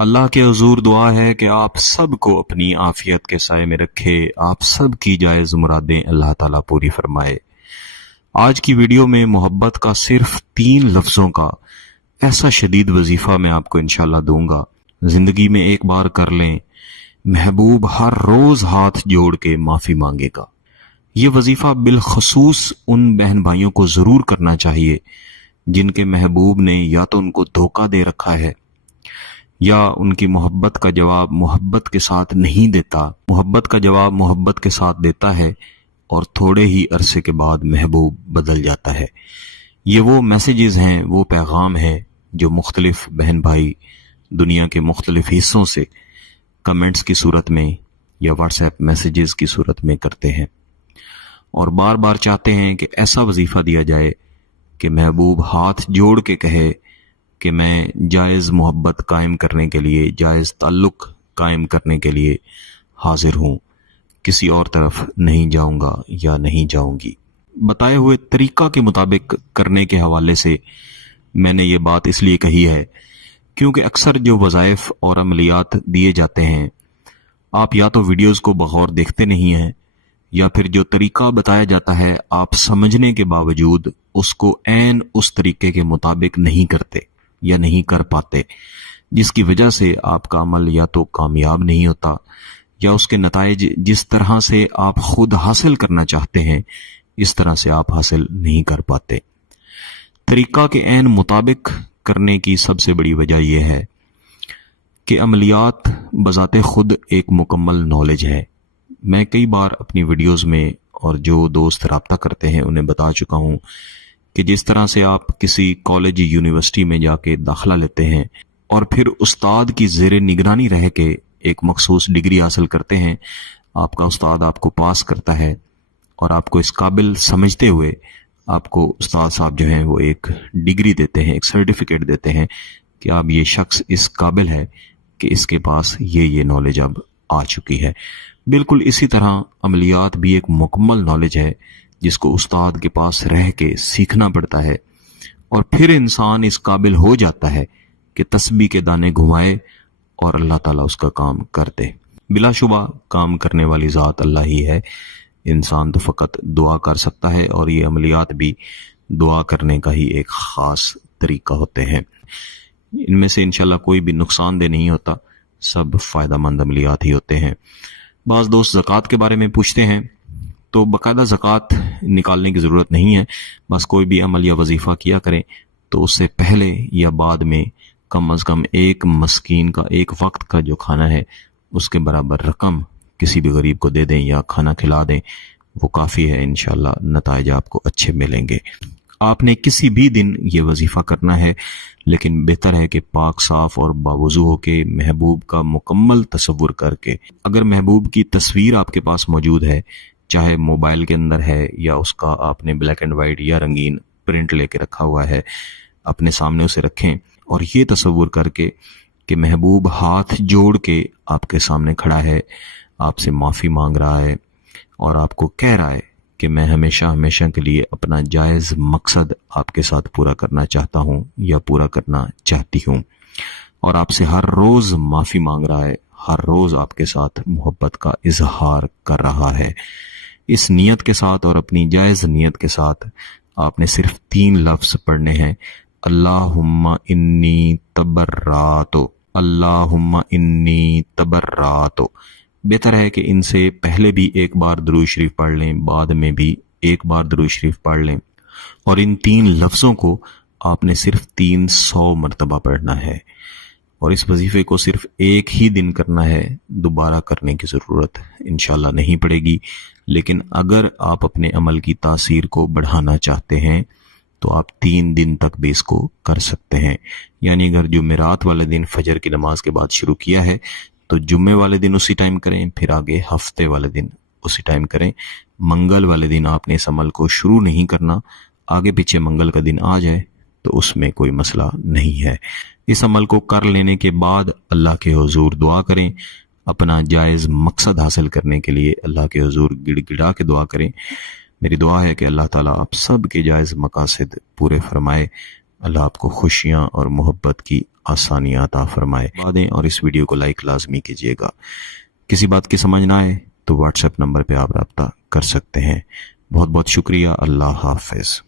اللہ کے حضور دعا ہے کہ آپ سب کو اپنی عافیت کے سائے میں رکھے، آپ سب کی جائز مرادیں اللہ تعالیٰ پوری فرمائے۔ آج کی ویڈیو میں محبت کا صرف 3 لفظوں کا ایسا شدید وظیفہ میں آپ کو انشاءاللہ دوں گا، زندگی میں ایک بار کر لیں، محبوب ہر روز ہاتھ جوڑ کے معافی مانگے گا۔ یہ وظیفہ بالخصوص ان بہن بھائیوں کو ضرور کرنا چاہیے جن کے محبوب نے یا تو ان کو دھوکہ دے رکھا ہے یا ان کی محبت کا جواب محبت کے ساتھ نہیں دیتا، محبت کا جواب محبت کے ساتھ دیتا ہے اور تھوڑے ہی عرصے کے بعد محبوب بدل جاتا ہے۔ یہ وہ میسیجز ہیں، وہ پیغام ہیں جو مختلف بہن بھائی دنیا کے مختلف حصوں سے کمنٹس کی صورت میں یا واٹس ایپ میسیجز کی صورت میں کرتے ہیں اور بار بار چاہتے ہیں کہ ایسا وظیفہ دیا جائے کہ محبوب ہاتھ جوڑ کے کہے کہ میں جائز محبت قائم کرنے کے لیے، جائز تعلق قائم کرنے کے لیے حاضر ہوں، کسی اور طرف نہیں جاؤں گا یا نہیں جاؤں گی۔ بتائے ہوئے طریقہ کے مطابق کرنے کے حوالے سے میں نے یہ بات اس لیے کہی ہے کیونکہ اکثر جو وظائف اور عملیات دیے جاتے ہیں، آپ یا تو ویڈیوز کو بغور دیکھتے نہیں ہیں یا پھر جو طریقہ بتایا جاتا ہے آپ سمجھنے کے باوجود اس کو عین اس طریقے کے مطابق نہیں کرتے یا نہیں کر پاتے، جس کی وجہ سے آپ کا عمل یا تو کامیاب نہیں ہوتا یا اس کے نتائج جس طرح سے آپ خود حاصل کرنا چاہتے ہیں اس طرح سے آپ حاصل نہیں کر پاتے۔ طریقہ کے عین مطابق کرنے کی سب سے بڑی وجہ یہ ہے کہ عملیات بذات خود ایک مکمل نالج ہے۔ میں کئی بار اپنی ویڈیوز میں اور جو دوست رابطہ کرتے ہیں انہیں بتا چکا ہوں کہ جس طرح سے آپ کسی کالج یونیورسٹی میں جا کے داخلہ لیتے ہیں اور پھر استاد کی زیر نگرانی رہ کے ایک مخصوص ڈگری حاصل کرتے ہیں، آپ کا استاد آپ کو پاس کرتا ہے اور آپ کو اس قابل سمجھتے ہوئے آپ کو استاد صاحب جو ہیں وہ ایک ڈگری دیتے ہیں، ایک سرٹیفکیٹ دیتے ہیں کہ آپ یہ شخص اس قابل ہے کہ اس کے پاس یہ نالج اب آ چکی ہے۔ بالکل اسی طرح عملیات بھی ایک مکمل نالج ہے جس کو استاد کے پاس رہ کے سیکھنا پڑتا ہے اور پھر انسان اس قابل ہو جاتا ہے کہ تسبیح کے دانے گھمائے اور اللہ تعالیٰ اس کا کام کر دے۔ بلا شبہ کام کرنے والی ذات اللہ ہی ہے، انسان تو فقط دعا کر سکتا ہے اور یہ عملیات بھی دعا کرنے کا ہی ایک خاص طریقہ ہوتے ہیں۔ ان میں سے انشاءاللہ کوئی بھی نقصان دہ نہیں ہوتا، سب فائدہ مند عملیات ہی ہوتے ہیں۔ بعض دوست زکوٰۃ کے بارے میں پوچھتے ہیں، تو باقاعدہ زکوٰۃ نکالنے کی ضرورت نہیں ہے، بس کوئی بھی عمل یا وظیفہ کیا کریں تو اس سے پہلے یا بعد میں کم از کم ایک مسکین کا ایک وقت کا جو کھانا ہے اس کے برابر رقم کسی بھی غریب کو دے دیں یا کھانا کھلا دیں، وہ کافی ہے، انشاءاللہ نتائج آپ کو اچھے ملیں گے۔ آپ نے کسی بھی دن یہ وظیفہ کرنا ہے، لیکن بہتر ہے کہ پاک صاف اور باوضو ہو کے محبوب کا مکمل تصور کر کے، اگر محبوب کی تصویر آپ کے پاس موجود ہے، چاہے موبائل کے اندر ہے یا اس کا آپ نے بلیک اینڈ وائٹ یا رنگین پرنٹ لے کے رکھا ہوا ہے، اپنے سامنے اسے رکھیں اور یہ تصور کر کے کہ محبوب ہاتھ جوڑ کے آپ کے سامنے کھڑا ہے، آپ سے معافی مانگ رہا ہے اور آپ کو کہہ رہا ہے کہ میں ہمیشہ ہمیشہ کے لیے اپنا جائز مقصد آپ کے ساتھ پورا کرنا چاہتا ہوں یا پورا کرنا چاہتی ہوں، اور آپ سے ہر روز معافی مانگ رہا ہے، ہر روز آپ کے ساتھ محبت کا اظہار کر رہا ہے۔ اس نیت کے ساتھ اور اپنی جائز نیت کے ساتھ آپ نے صرف 3 لفظ پڑھنے ہیں، اللہم انی تبرات، اللہم انی تبرات۔ بہتر ہے کہ ان سے پہلے بھی ایک بار درود شریف پڑھ لیں، بعد میں بھی ایک بار درود شریف پڑھ لیں، اور ان 3 لفظوں کو آپ نے صرف 300 مرتبہ پڑھنا ہے، اور اس وظیفے کو صرف ایک ہی دن کرنا ہے، دوبارہ کرنے کی ضرورت انشاءاللہ نہیں پڑے گی۔ لیکن اگر آپ اپنے عمل کی تاثیر کو بڑھانا چاہتے ہیں تو آپ 3 دن تک بھی اس کو کر سکتے ہیں، یعنی اگر جمعرات والے دن فجر کی نماز کے بعد شروع کیا ہے تو جمعے والے دن اسی ٹائم کریں، پھر آگے ہفتے والے دن اسی ٹائم کریں۔ منگل والے دن آپ نے اس عمل کو شروع نہیں کرنا، آگے پیچھے منگل کا دن آ جائے تو اس میں کوئی مسئلہ نہیں ہے۔ اس عمل کو کر لینے کے بعد اللہ کے حضور دعا کریں، اپنا جائز مقصد حاصل کرنے کے لیے اللہ کے حضور گڑ گڑا کے دعا کریں۔ میری دعا ہے کہ اللہ تعالیٰ آپ سب کے جائز مقاصد پورے فرمائے، اللہ آپ کو خوشیاں اور محبت کی آسانی عطا فرمائے دیں، اور اس ویڈیو کو لائک لازمی کیجیے گا۔ کسی بات کی سمجھ نہ آئے تو واٹس ایپ نمبر پہ آپ رابطہ کر سکتے ہیں۔ بہت بہت شکریہ۔ اللہ حافظ۔